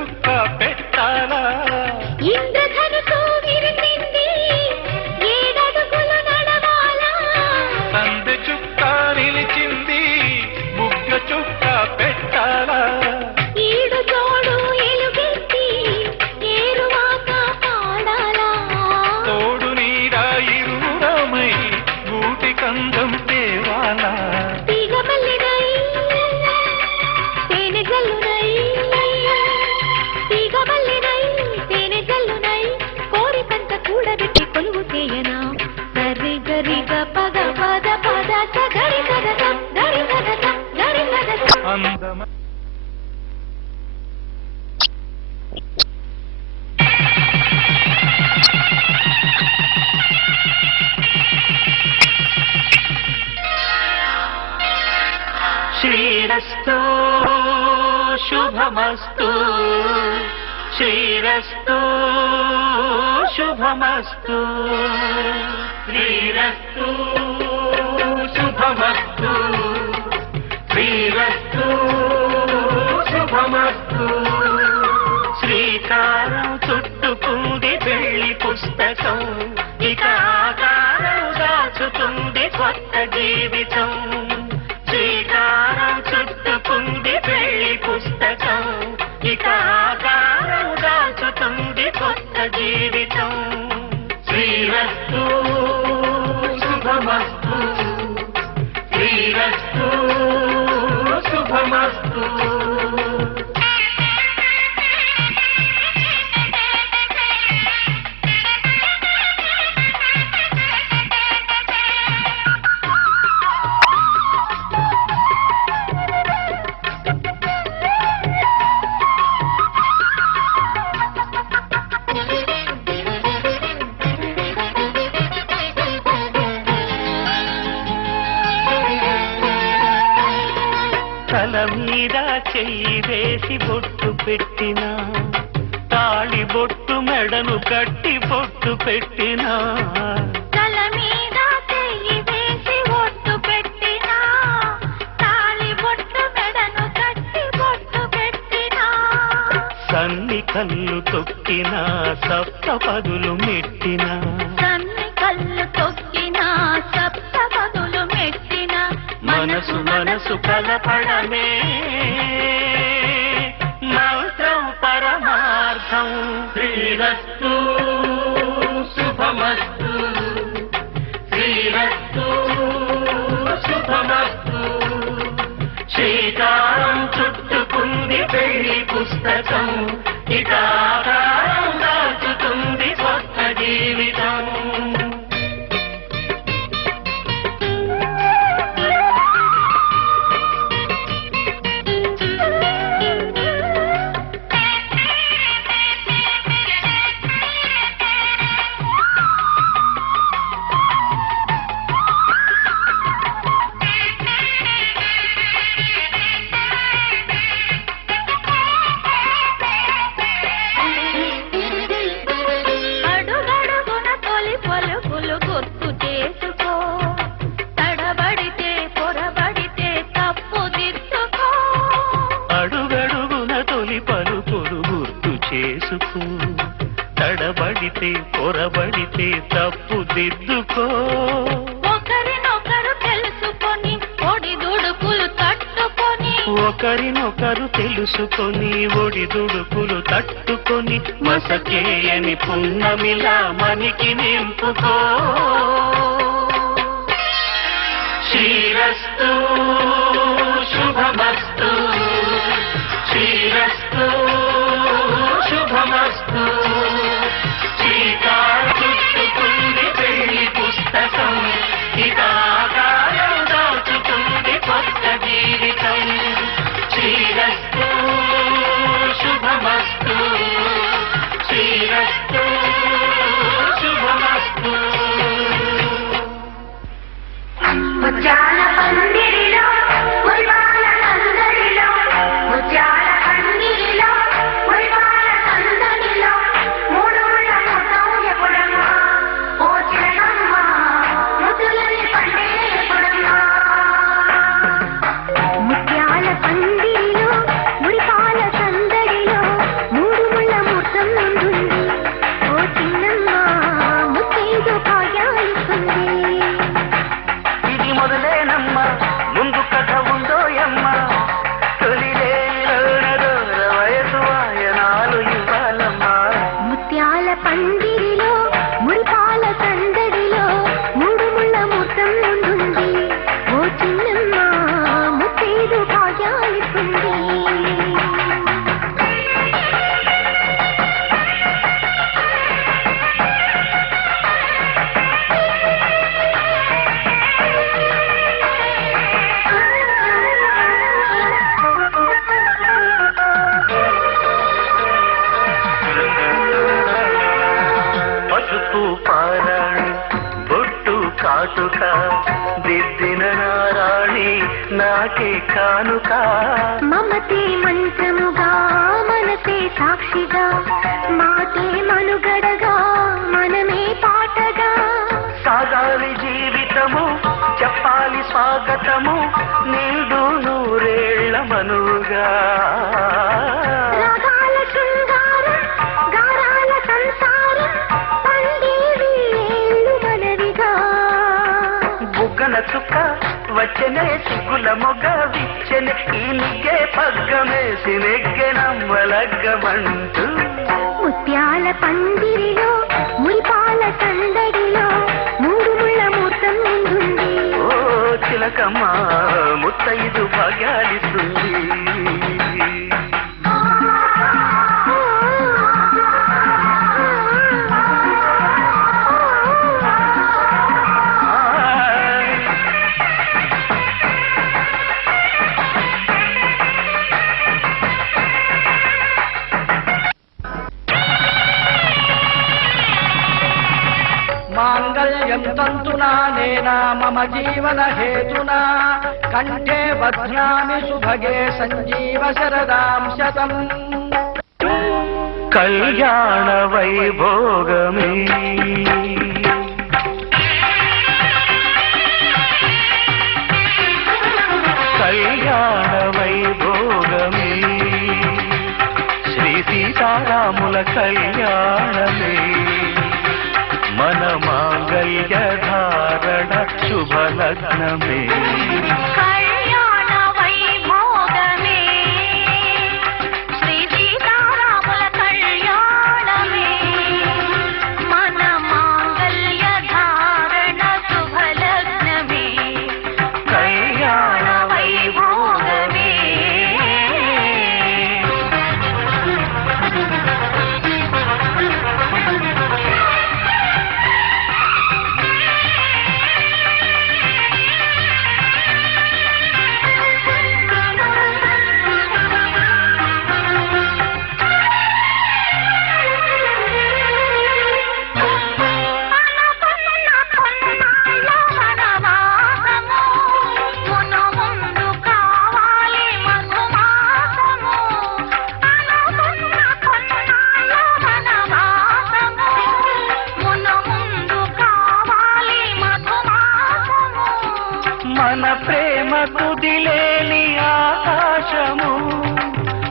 చుక్క పెట్టాలా ఇంద్రధనుసు విరిసింది ఏడడుగులు నడవాలా సందె చుక్క నిలిచింది ముగ్గ చుక్క పెట్టాలా ఈడు తోడు ఎలుగెత్తి ఏరువాక పాడాలా తోడు నీడ ఇరువురమై గూటి కందం తేవాలా తీగమల్లినై తేనె జల్లునై తీగమల్లినై తేనె జల్లునై కోరికంత కూడబెట్టి కొలువు చేయనా సరి గరిగ పద పద పద గరి గద గరి గద గరి గద అందమ శ్రీరస్తు శుభమస్తు శ్రీరస్తు శుభమస్తు శ్రీరస్తు శుభమస్తు శ్రీరస్తు శుభమస్తు శ్రీకారం చుట్టుకుంది పెళ్లి పుస్తకం ఇక ఆకారం దాచుతుంది కొత్త జీవితం శ్రీకారం చుట్టుకుంది పెళ్లి పుస్తకం ఇక ఆకారం దాచుతుంది కొత్త జీవితం శ్రీరస్తు శుభమస్తు శ్రీరస్తు శుభమస్తు తల మీద చెయ్యి వేసి బొట్టు పెట్టినా తాళి బొట్టు మెడను కట్టి బొట్టు పెట్టినా తల మీద చెయ్యి వేసి బొట్టు పెట్టినా తాళి బొట్టు మెడను కట్టి బొట్టు పెట్టినా సన్ని కళ్ళు తొక్కినా సప్త పదులు మెట్టినా సన్ని కళ్ళు తొక్కినా సప్త పదులు మెట్టినా మనసు మనసు కలపడమే మంత్రం పరమార్థం శ్రీరస్తు శుభమస్తు శ్రీరస్తు శుభమస్తు శ్రీకారం చుట్టుకుంది పెళ్లి పుస్తకం ఇక ఆకారం దాచుతుంది కొత్త జీవితం అడుగడుగున తొలి పలుకులు గుర్తు చేసుకో తడబడితే పొరబడితే తప్పు దిద్దుకో అడుగడుగున తొలి పలుకులు గుర్తు చేసుకో తడబడితే పొరబడితే తప్పు దిద్దుకో ఒకరినొకరు తెలుసుకొని ఒడిదుడుకులు తట్టుకొని ఒకరినొకరు తెలుసుకొని ఒడిదుడుకులు తట్టుకొని మసకేయని పున్నమిలా మనికి నింపుకో శ్రీరస్తు శుభమస్తు శ్రీరస్తు శుభమస్తు శ్రీకారం చుట్టుకుంది పెళ్లి పుస్తకం ఇక ఆకారం దాచుతుంది కొత్త జీవితం శ్రీరస్తు శుభమస్తు శ్రీరస్తు శుభమస్తు ముత్యాల పందిరిలో మురిపాల సందడిలో ముత్యాల పందిరిలో మురిపాల సందడిలో మూడుల ముఖం ఎప్పుడమ్మా ఓ చిరకమ్మ ముద్దులని పండే ఎప్పుడమ్మా ముత్యాల పందిరిలో మురిపాల సందడిలో నాకే కానుక మమతే మంత్రముగా మనసే సాక్షిగా మాటే మనుగడగా మనమే పాటగా సాగాలి జీవితము చెప్పాలి స్వాగతము నిండు నూరేళ్ల మనుగా రాగాల శృంగారం గారాల సంసారం పండేవి ఏళ్ళు మనవిగా బుగ్గన చుక్క వచ్చనే సిగ్గుల మొగ విచ్చనే ఈ నిగ్గే పగ్గమేసి నెగ్గెనమ్మలగ్గమంటూ ముత్యాల పందిరిలో మురిపాల సందడిలో మూడు ముళ్ళ మూర్తం నిండుంది ఓ చిలకమ్మ ముత్తైదు భాగ్యాలిస్తుంది మాంగళ్యం తంతునా నేనా మమ జీవన హేతునా కంఠే బధ్నామి సుభగే సంజీవ శరదాం శతం కళ్యాణ వైభోగమే కళ్యాణ వైభోగమే శ్రీ సీతారాముల కళ్యాణమే మన మాంగళ్య ధారణ శుభలగ్నమే కళ్యాణ వైభోగమే శ్రీ సీతారాముల కళ్యాణమే మన మాంగళ్య ధారణ శుభలగ్నమే కళ్యాణ వైభోగమే మన ప్రేమ కుదిలేని ఆకాశము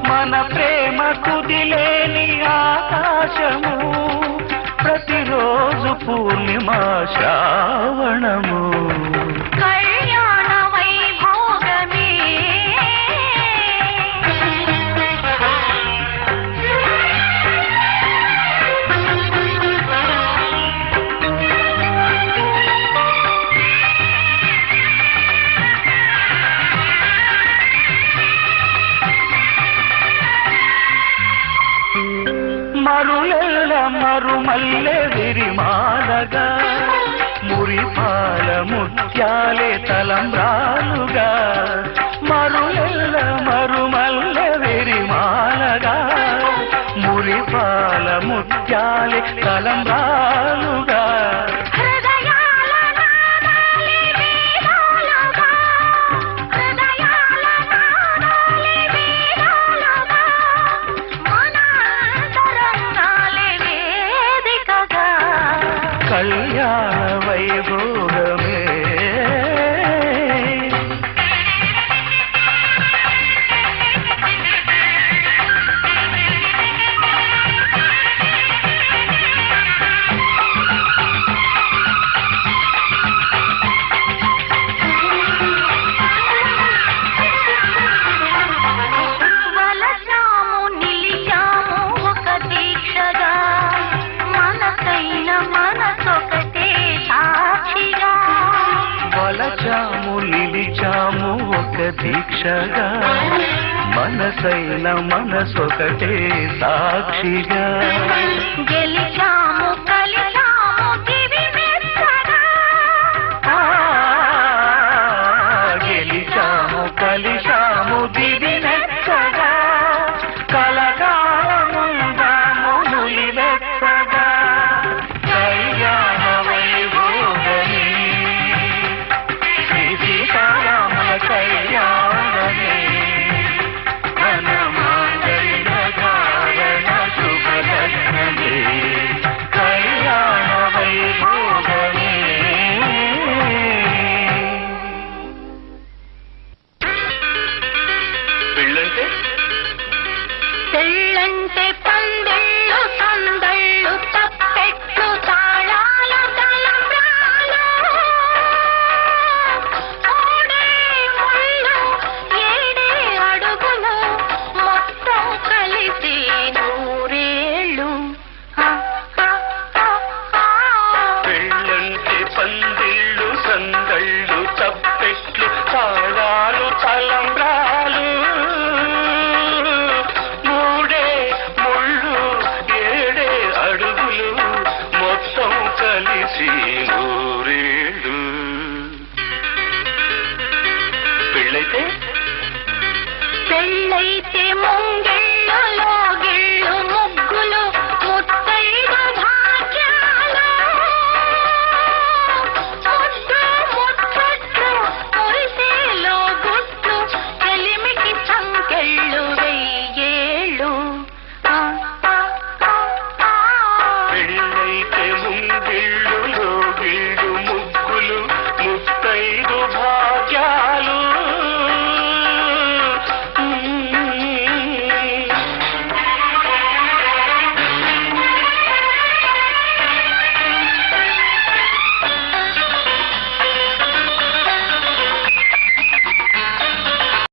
మన ప్రేమ కుదిలేని ఆకాశము ప్రతిరోజు పూర్ణిమా శ్రావణము కళ్యాణ వైభోగమే మరులెల్ల మరుమల్లె విరిమాలగా మురిపాల ముత్యాలే తలంబ్రాలుగా మరులెల్ల మరుమల్లె విరిమాలగా మురిపాల ముత్యాలే తలంబ్రాలుగా హృదయాల నాదాలే వేదాలుగా హృదయాల నాదాలే వేదాలుగా మన అంతరంగాలే వేదికగా కళ్యాణ వైభోగమే వలచాము నిలిచాము ఒక దీక్షగా మనసైన మనసొకటే సాక్షిగా వలచాము నిలిచాము ఒక దీక్షగా మనసైన మనసొకటే సాక్షిగా గెలిచాము కలిచాము దివి మెచ్చగా గెలిచాము కలిశాము దివి నెచ్చగా కలకాలముందాము నులివెచ్చగా కళ్యాణ వైభోగమే శ్రీ సీతారాముల కళ్యాణ పెళ్ళంటే పందిళ్ళు సందళ్ళు తప్పెట్లు తాళాలు తలంబ్రాలు ఓడే ముళ్ళు ఏడే అడుగులు మొత్తం కలిసి నూరేళ్ళు పెళ్ళంటే పందిళ్ళు సందళ్ళు తప్పెట్లు తాళాలు తలంబ్రాలు మూడే ముళ్ళు ఏడే అడుగులు మొత్తం కలిసి నూరేళ్ళు. పెళ్ళైతే ముంగే